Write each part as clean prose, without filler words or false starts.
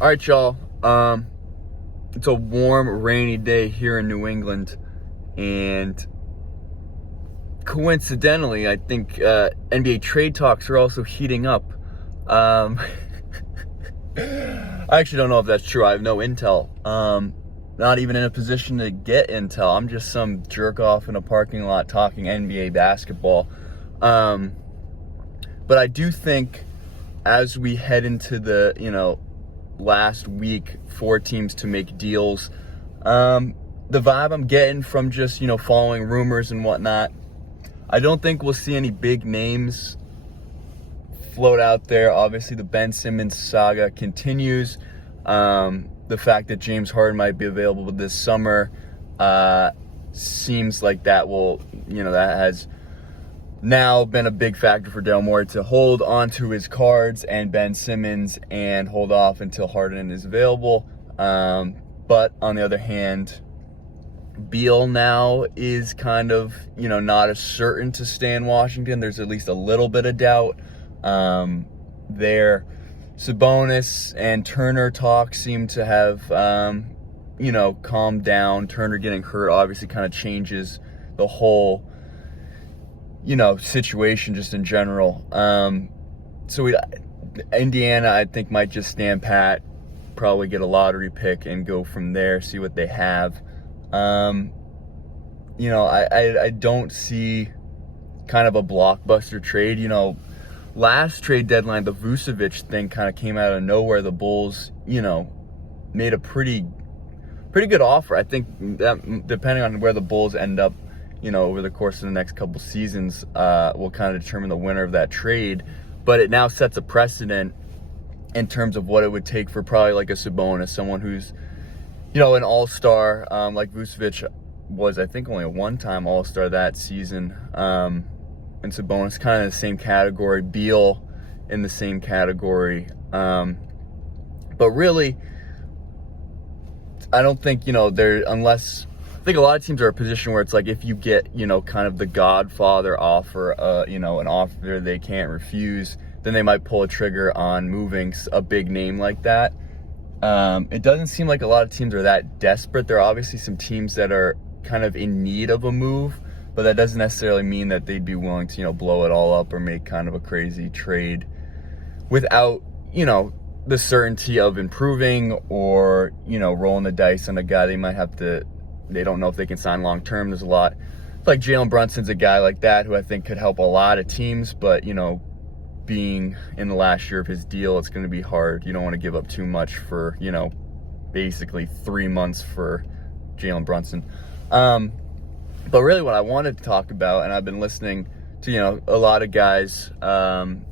All right, y'all. It's a warm, rainy day here in New England, and coincidentally, I think NBA trade talks are also heating up. Um, I actually don't know if that's true. I have no intel. Not even in a position to get intel. I'm just some jerk off in a parking lot talking NBA basketball. But I do think as we head into the last week, 4 teams to make deals. The vibe I'm getting from just, following rumors and whatnot, I don't think we'll see any big names float out there. Obviously, the Ben Simmons saga continues. The fact that James Harden might be available this summer seems like that has now been a big factor for Daryl Morey to hold onto his cards and Ben Simmons and hold off until Harden is available. But on the other hand, Beal now is kind of, not as certain to stay in Washington. There's at least a little bit of doubt there. Sabonis and Turner talk seem to have, calmed down. Turner getting hurt obviously kind of changes the whole situation just in general. Indiana, I think, might just stand pat, probably get a lottery pick and go from there, see what they have. I don't see kind of a blockbuster trade. Last trade deadline, the Vucevic thing kind of came out of nowhere. The Bulls, made a pretty good offer. I think that depending on where the Bulls end up, over the course of the next couple seasons, will kind of determine the winner of that trade. But it now sets a precedent in terms of what it would take for probably like a Sabonis, someone who's, an all-star, like Vucevic was, I think, only a one-time all-star that season. And Sabonis kind of in the same category, Beal in the same category. But really, I don't think, unless... I think a lot of teams are in a position where it's like if you get, kind of the Godfather offer, an offer they can't refuse, then they might pull a trigger on moving a big name like that. It doesn't seem like a lot of teams are that desperate. There are obviously some teams that are kind of in need of a move, but that doesn't necessarily mean that they'd be willing to, blow it all up or make kind of a crazy trade without, the certainty of improving or, rolling the dice on a guy they don't know if they can sign long-term. There's a lot, like Jalen Brunson's a guy like that who I think could help a lot of teams, but, being in the last year of his deal, it's going to be hard. You don't want to give up too much for, basically 3 months for Jalen Brunson. But really what I wanted to talk about, and I've been listening to, a lot of guys, that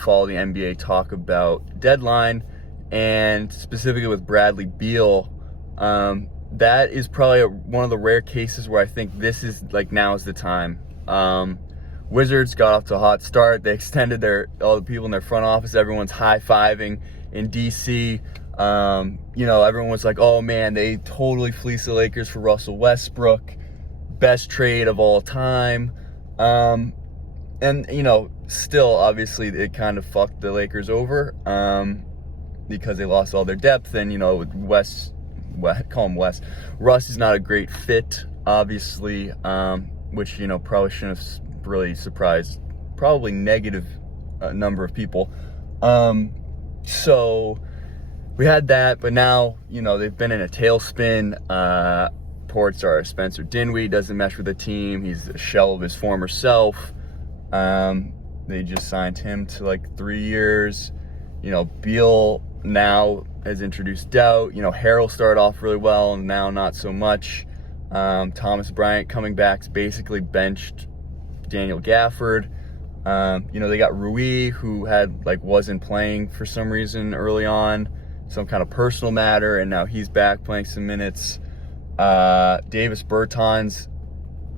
follow the NBA talk about deadline, and specifically with Bradley Beal, that is probably one of the rare cases where I think this is now is the time. Wizards got off to a hot start. They extended all the people in their front office. Everyone's high-fiving in DC. Everyone was like, oh man, they totally fleeced the Lakers for Russell Westbrook. Best trade of all time. And still, obviously, it kind of fucked the Lakers over because they lost all their depth. And, call him Wes. Russ is not a great fit, obviously, which, probably shouldn't have really surprised probably negative number of people. So we had that, but now, they've been in a tailspin. Reports are Spencer Dinwiddie doesn't mesh with the team. He's a shell of his former self. They just signed him to 3 years. Beal now has introduced doubt. Harrell started off really well and now not so much. Thomas Bryant coming back's basically benched Daniel Gafford. They got Rui, who wasn't playing for some reason early on, some kind of personal matter, and now he's back playing some minutes. Davis Bertans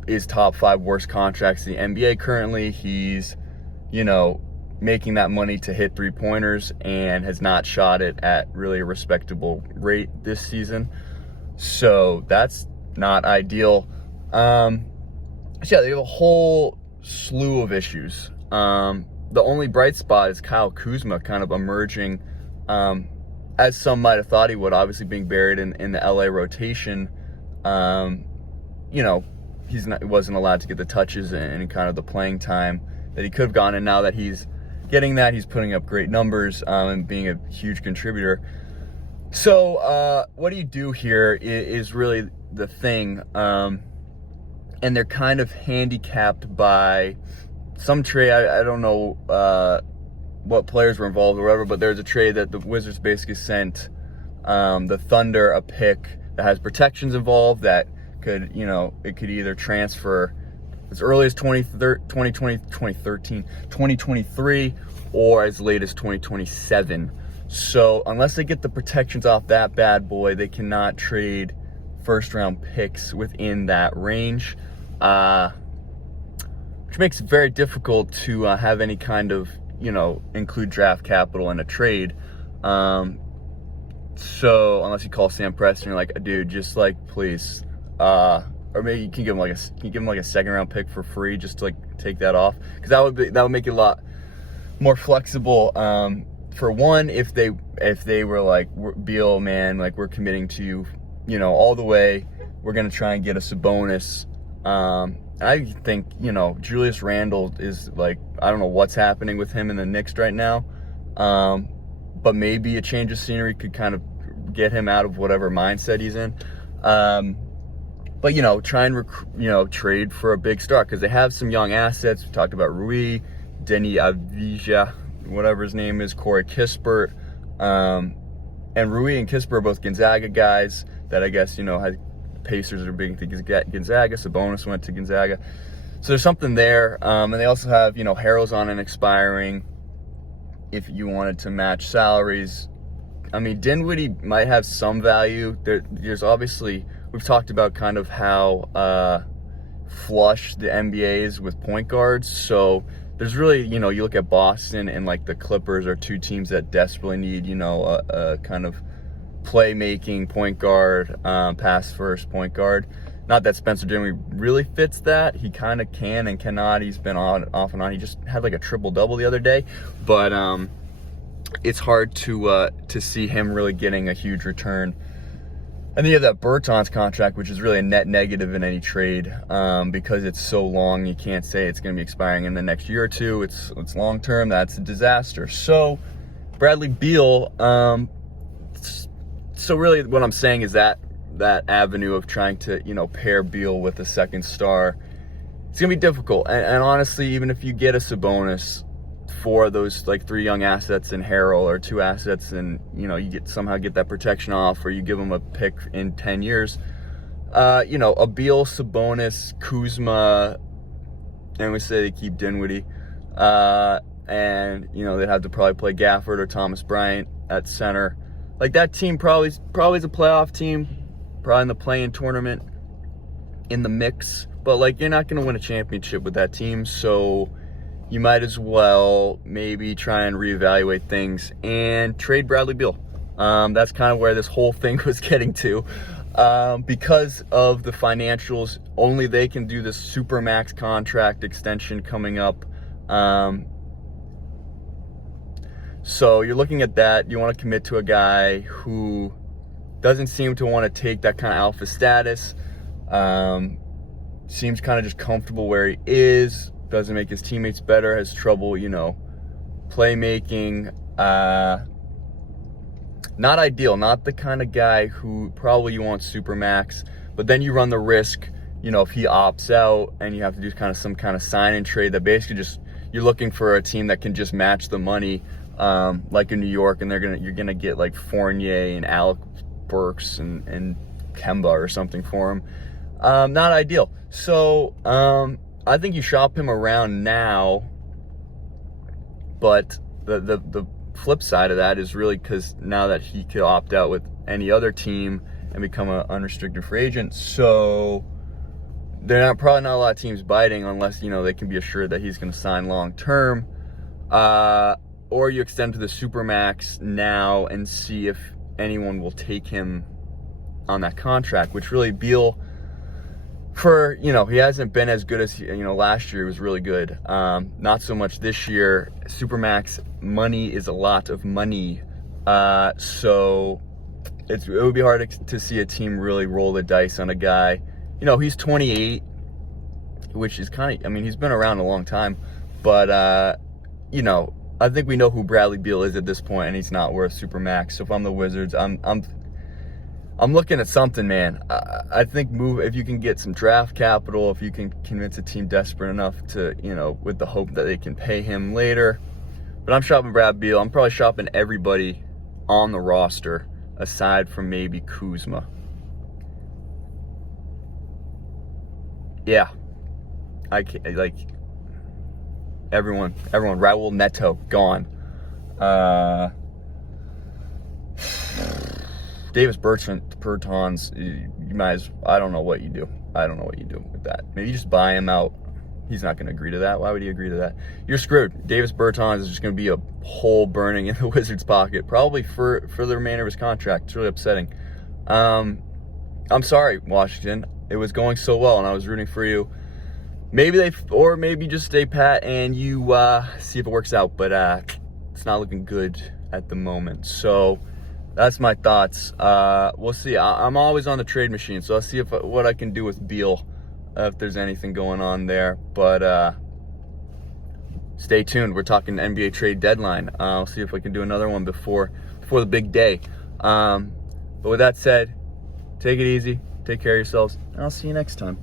is top 5 worst contracts in the NBA currently. He's, making that money to hit 3-pointers and has not shot it at really a respectable rate this season. So that's not ideal. So yeah, they have a whole slew of issues. The only bright spot is Kyle Kuzma kind of emerging as some might have thought he would, obviously being buried in the LA rotation. You know, he wasn't allowed to get the touches and kind of the playing time that he could have gotten. And now that he's getting that, he's putting up great numbers and being a huge contributor. So what do you do here is really the thing. And they're kind of handicapped by some trade. I don't know what players were involved or whatever, but there's a trade that the Wizards basically sent the Thunder a pick that has protections involved that could, you know, it could either transfer as early as 2023 or as late as 2027. So unless they get the protections off that bad boy, they cannot trade first round picks within that range, which makes it very difficult to have any kind of, you know, include draft capital in a trade. So unless you call Sam Preston, you're like, dude, just like, please, or maybe you can give him like a second round pick for free, just to like take that off, because that would make it a lot more flexible. For one, if they were like, Beal, man, like, we're committing to you, you know, all the way. We're gonna try and get us a bonus. I think, you know, Julius Randle is like, I don't know what's happening with him in the Knicks right now, but maybe a change of scenery could kind of get him out of whatever mindset he's in. But, you know, try and trade for a big star, because they have some young assets. We talked about Rui, Denny Avdija, whatever his name is, Corey Kispert, and Rui and Kispert are both Gonzaga guys that I guess, you know, had Pacers are big to Gonzaga. Sabonis went to Gonzaga. So there's something there. And they also have, you know, Harrell's on an expiring if you wanted to match salaries. I mean, Dinwiddie might have some value. There's obviously, we've talked about kind of how flush the NBA is with point guards. So there's really, you know, you look at Boston and like the Clippers are two teams that desperately need, you know, a kind of playmaking point guard, pass first point guard. Not that Spencer Dinwiddie really fits that. He kind of can and cannot. He's been off and on. He just had like a triple-double the other day. But it's hard to see him really getting a huge return. And then you have that Bertans contract, which is really a net negative in any trade, because it's so long. You can't say it's going to be expiring in the next year or two. It's long-term. That's a disaster. So Bradley Beal, so really what I'm saying is that avenue of trying to, you know, pair Beal with a second star, it's going to be difficult. And honestly, even if you get a Sabonis for those like three young assets in Harrell, or two assets, and, you know, you somehow get that protection off, or you give them a pick in 10 years, you know, a Beal, Sabonis, Kuzma, and we say they keep Dinwiddie, and, you know, they'd have to probably play Gafford or Thomas Bryant at center. Like, that team probably is a playoff team, probably in the play-in tournament, in the mix. But, like, you're not going to win a championship with that team, so you might as well maybe try and reevaluate things and trade Bradley Beal. That's kind of where this whole thing was getting to. Because of the financials, only they can do this Supermax contract extension coming up. So you're looking at that. You want to commit to a guy who doesn't seem to want to take that kind of alpha status. Seems kind of just comfortable where he is. Doesn't make his teammates better. Has trouble, you know, playmaking. Not ideal. Not the kind of guy who probably you want Supermax. But then you run the risk, you know, if he opts out and you have to do kind of some kind of sign and trade that basically just, you're looking for a team that can just match the money. Like in New York, and you're gonna get like Fournier and Alec Burks and Kemba or something for him. Not ideal. So I think you shop him around now, but the flip side of that is really because now that he could opt out with any other team and become an unrestricted free agent, so probably not a lot of teams biting unless, you know, they can be assured that he's going to sign long term. Or you extend to the Supermax now and see if anyone will take him on that contract, which really Beal, for, you know, he hasn't been as good as, you know, last year he was really good. Not so much this year. Supermax money is a lot of money. So it would be hard to see a team really roll the dice on a guy. You know, he's 28, which is kind of, I mean, he's been around a long time, but, you know, I think we know who Bradley Beal is at this point, and he's not worth Supermax. So if I'm the Wizards, I'm looking at something, man. I think if you can get some draft capital, if you can convince a team desperate enough to, you know, with the hope that they can pay him later. But I'm shopping Brad Beal. I'm probably shopping everybody on the roster aside from maybe Kuzma. Yeah, I can't, like, everyone. Raul Neto gone. Davis Bertans, you might as, I don't know what you do. I don't know what you do with that. Maybe you just buy him out. He's not going to agree to that. Why would he agree to that? You're screwed. Davis Bertans is just going to be a hole burning in the Wizards' pocket, probably for the remainder of his contract. It's really upsetting. I'm sorry, Washington. It was going so well, and I was rooting for you. Maybe maybe just stay pat and you see if it works out. But it's not looking good at the moment. So that's my thoughts. We'll see. I'm always on the trade machine, so I'll see what I can do with Beal, if there's anything going on there. But stay tuned. We're talking NBA trade deadline. I'll see if I can do another one before the big day. But with that said, take it easy. Take care of yourselves, and I'll see you next time.